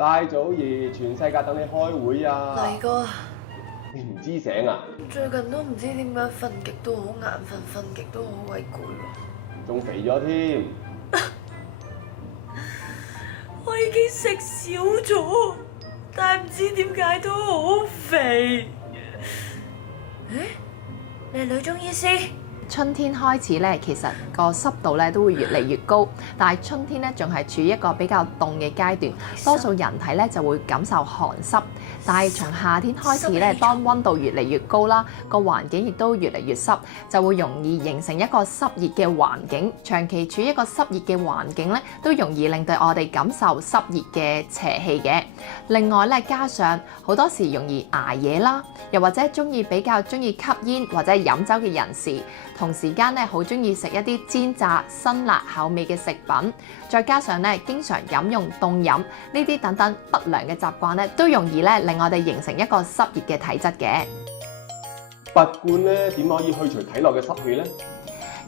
大祖兒，全世界等你開會啊！黎哥，你唔知醒啊？最近都唔知點解瞓極都好眼瞓，瞓極都好鬼攰喎。仲肥咗添。我已經食少咗，但係唔知點解都好肥。誒，你係女中醫師？春天開始咧，其實個濕度咧都會越嚟越高，但係春天咧仲係處於一個比較凍嘅階段，多數人體咧就會感受寒濕。但係從夏天開始咧，當溫度越嚟越高啦，個環境亦都越嚟越濕，就會容易形成一個濕熱嘅環境。長期處於一個濕熱嘅環境咧，都容易令到我哋感受濕熱嘅邪氣嘅。另外咧，加上好多時容易捱夜啦，又或者比較中意吸煙或者飲酒嘅人士。同時間咧，好中意食一啲煎炸、辛辣口味嘅食品，再加上咧，經常飲用凍飲呢啲等等不良嘅習慣咧，都容易咧令我哋形成一個濕熱嘅體質嘅。拔罐咧點可以去除體內嘅濕氣咧？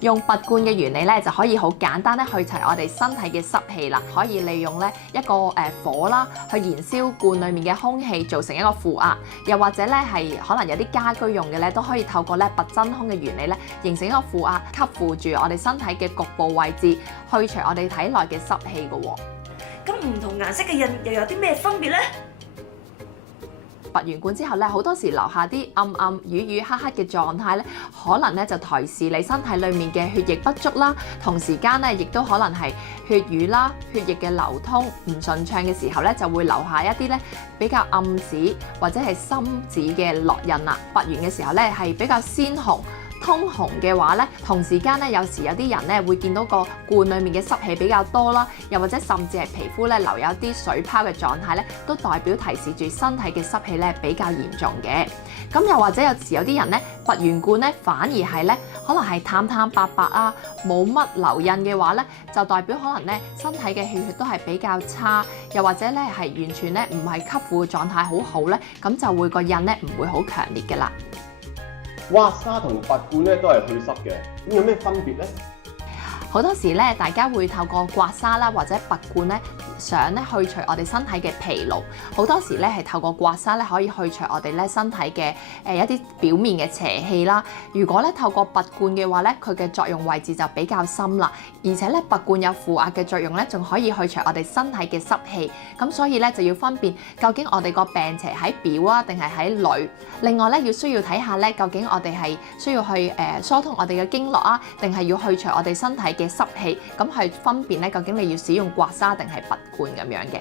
用拔罐嘅原理咧，就可以好簡單咧去除我哋身體嘅濕氣啦。可以利用咧一個火啦，去燃燒罐裡面嘅空氣，造成一個負壓。又或者咧係可能有啲家居用嘅咧，都可以透過咧拔真空嘅原理咧，形成一個負壓，吸附住我哋身體嘅局部位置，去除我哋體內嘅濕氣嘅喎。咁唔同顏色嘅印又有啲咩分別咧？拔完罐之後咧，好多時留下啲暗暗、瘀瘀、黑黑嘅狀態咧，可能咧就提示你身體裡面嘅血液不足啦。同時間咧，亦都可能係血瘀啦、血液嘅流通唔順暢嘅時候咧，就會留下一啲咧比較暗紫或者係深紫嘅烙印啦。拔完嘅時候咧，係比較鮮紅。通紅嘅話咧，同時間咧，有時有啲人咧會見到個罐裡面嘅濕氣比較多啦，又或者甚至係皮膚咧留有啲水泡嘅狀態咧，都代表提示住身體嘅濕氣咧比較嚴重嘅。咁又或者有時有啲人咧拔完罐咧，反而係咧可能係淡淡白白啊，冇乜留印嘅話咧，就代表可能咧身體嘅氣血都係比較差，又或者咧係完全咧唔係吸附嘅狀態好好咧，咁就會個印咧唔會好強烈嘅啦。刮痧同拔罐咧都係去濕嘅，咁有咩分別咧？好多時咧，大家會透過刮痧啦，或者拔罐咧，想咧去除我哋身體嘅疲勞。好多時咧係透過刮痧咧，可以去除我哋咧身體嘅一啲表面嘅邪氣啦。如果咧透過拔罐嘅話咧，佢嘅作用位置就比較深啦，而且咧拔罐有負壓嘅作用咧，仲可以去除我哋身體嘅濕氣。咁所以咧就要分辨究竟我哋個病邪喺表啊，定係喺裏。另外咧需要睇下咧，究竟我哋係需要去疏通我哋嘅經絡啊，定係要去除我哋身體嘅濕氣，咁去分辨咧，究竟你要使用刮痧定係拔罐咁樣嘅。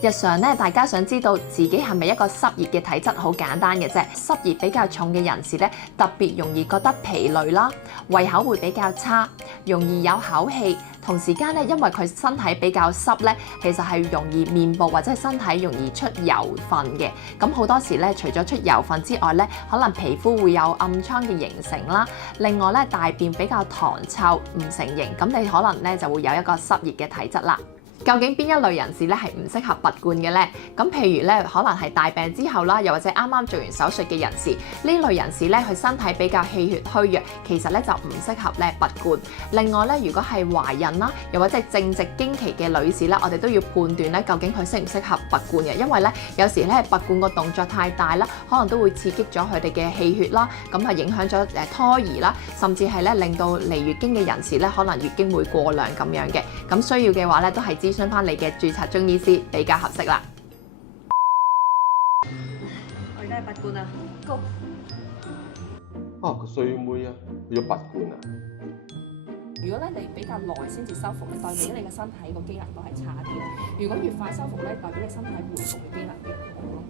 日常咧，大家想知道自己係咪一個濕熱嘅體質，好簡單嘅啫。濕熱比較重嘅人士咧，特別容易覺得疲累啦，胃口會比較差，容易有口氣。同時間咧，因為佢身體比較濕咧，其實係容易面部或者係身體容易出油分嘅。咁好多時咧，除咗出油分之外咧，可能皮膚會有暗瘡嘅形成啦。另外咧，大便比較糖臭唔成形，咁你可能咧就會有一個濕熱嘅體質啦。究竟邊一類人士咧係唔適合拔罐嘅咧？咁譬如咧，可能係大病之後啦，又或者啱啱做完手術嘅人士，呢類人士咧，佢身體比較氣血虛弱，其實咧就唔適合咧拔罐。另外咧，如果係懷孕啦，又或者係正值經期嘅女士咧，我哋都要判斷咧，究竟佢適唔適合拔罐嘅，因為咧有時咧拔罐個動作太大啦，可能都會刺激咗佢哋嘅氣血啦，咁係影響咗胎兒啦，甚至係咧令到嚟月經嘅人士咧，可能月經會過量咁樣嘅。咁需要嘅話咧，都係諮詢翻你嘅註冊中醫師比較合適啦。我而家係拔罐啊，Go！啊，個衰妹啊，去咗拔罐啊！如果咧你比較耐先至修復咧，代表你嘅身體個機能都係差啲。如果越快修復咧，代表你身體回復嘅機能越好咯。